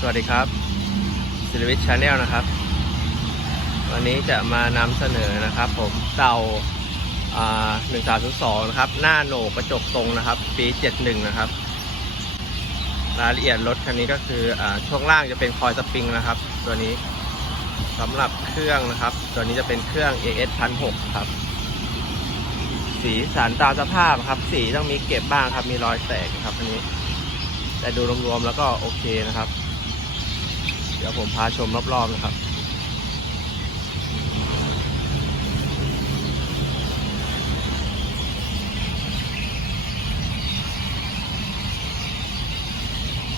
สวัสดีครับศิลวิทย์ชาแนลนะครับ วันนี้จะมานำเสนอนะครับผมเต่าหนึ่งสามสองนะครับ หน้าโหนกกระจกตรงนะครับ ปีเจ็ดหนึ่งนะครับ รายละเอียดรถคันนี้ก็คืออช่วงล่างจะเป็นคอยสปริงนะครับ ตัวนี้สำหรับเครื่องนะครับ ตัวนี้จะเป็นเครื่อง AS 1 6 0ครับ สีสันตามสภาพครับ สีต้องมีเก็บบ้างครับ มีรอยแตกครับอันนี้ แต่ดูรวมๆแล้วก็โอเคนะครับ เดี๋ยวผมพาชมรอบๆนะครับ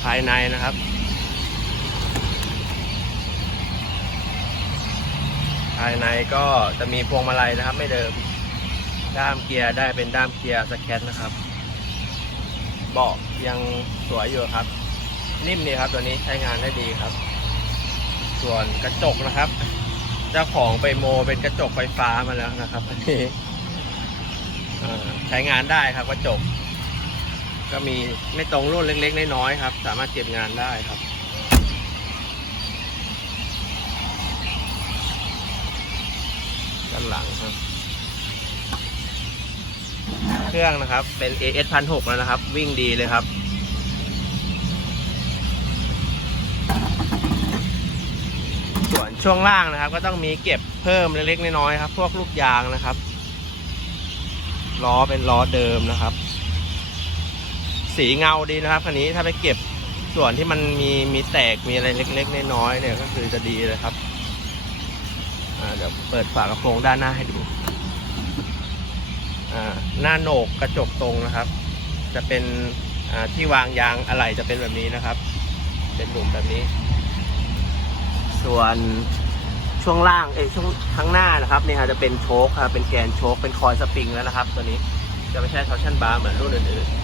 ภายในนะครับ ภายในก็จะมีพวงมาลัยนะครับ ไม่เดิม ด้ามเกียร์ได้เป็นด้ามเกียร์สแคทนะครับเบาะยังสวยอยู่ครับ นิ่มดีครับตัวนี้ใช้งานได้ดีครับ ส่วนกระจกนะครับ เจ้าของไปโมเป็นกระจกไฟฟ้ามาแล้วนะครับอันนี้ใช้งานได้ครับกระจก ก็มีไม่ตรงรุ่นเล็กๆน้อยๆครับ สามารถเก็บงานได้ครับด้านหลังครับ เครื่องนะครับเป็น AS 1 6 0แล้วนะครับ วิ่งดีเลยครับ ส่วน ช่วงล่างนะครับ ก็ต้องมีเก็บเพิ่มเล็กๆน้อยๆครับ พวกลูกยางนะครับล้อเป็นล้อเดิมนะครับ สีเงาดีนะครับคันนี้ถ้าไปเก็บส่วนที่มันมีมีแตกมีอะไรเล็กๆน้อยๆเนี่ยก็คือจะดีเลยครับเดี๋ยวเปิดฝากระโปรงด้านหน้าให้ดูหน้าโหนกกระจกตรงนะครับ จะเป็นที่วางยางอะไหล่จะเป็นแบบนี้นะครับ เป็นหลุมแบบนี้ ส่วนช่วงล่างเอ้ช่วงข้างหน้านะครับนี่ครับจะเป็นโชคครับเป็นแกนโชคเป็นคอยสปริงแล้วนะครับ ตัวนี้จะไม่ใช่ทอร์ชันบาร์เหมือนรุ่นอื่นๆ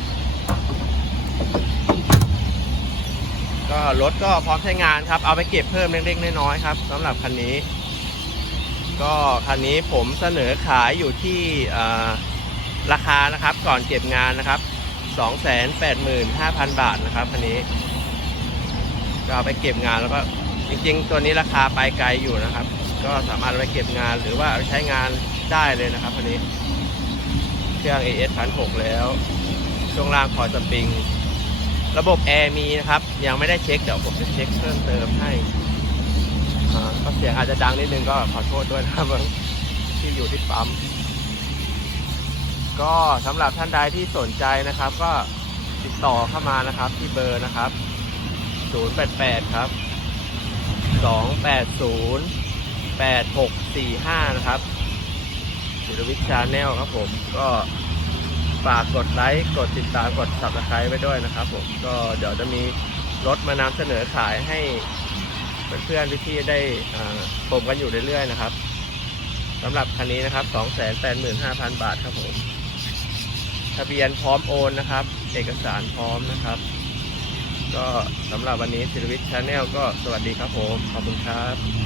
ก็รถก็พร้อมใช้งานครับ เอาไปเก็บเพิ่มเล็กๆน้อยๆครับสำหรับคันนี้ ก็คันนี้ผมเสนอขายอยู่ที่ราคานะครับ ก่อนเก็บงานนะครับ 285,000 บาทนะครับคันนี้เอาไปเก็บงานแล้วก็ จริงๆ ตัวนี้ราคาไปไกลอยู่นะครับ ก็สามารถไปเก็บงานหรือว่าใช้งานได้เลยนะครับคันนี้เครื่อง AS 1 6แล้ว ช่วงล่างคอยสปริง ระบบแอร์มีนะครับ ยังไม่ได้เช็ค เดี๋ยวผมจะเช็คเพิ่มเติมให้ก็เสียงอาจจะดังนิดนึงก็ขอโทษด้วยนะครับที่อยู่ที่ปั๊มก็สำหรับท่านใดที่สนใจนะครับ ก็ติดต่อเข้ามานะครับที่เบอร์นะครับ 088 ครับ 280 8645 นะครับศิรวิทย์ชาแนลครับผมก็ฝากกดไลค์ กดติดตาม กด subscribe ไว้ด้วยนะครับผมก็เดี๋ยวจะมีรถมานำเสนอขายให้เพื่อนๆพี่ๆได้อ่าชมกันอยู่เรื่อยๆนะครับสำหรับคันนี้นะครับ 285,000 บาทครับผม ทะเบียนพร้อมโอนนะครับ เอกสารพร้อมนะครับ ก็สำหรับวันนี้ศิลวิทย์ชาแนลก็สวัสดีครับผม ขอบคุณครับ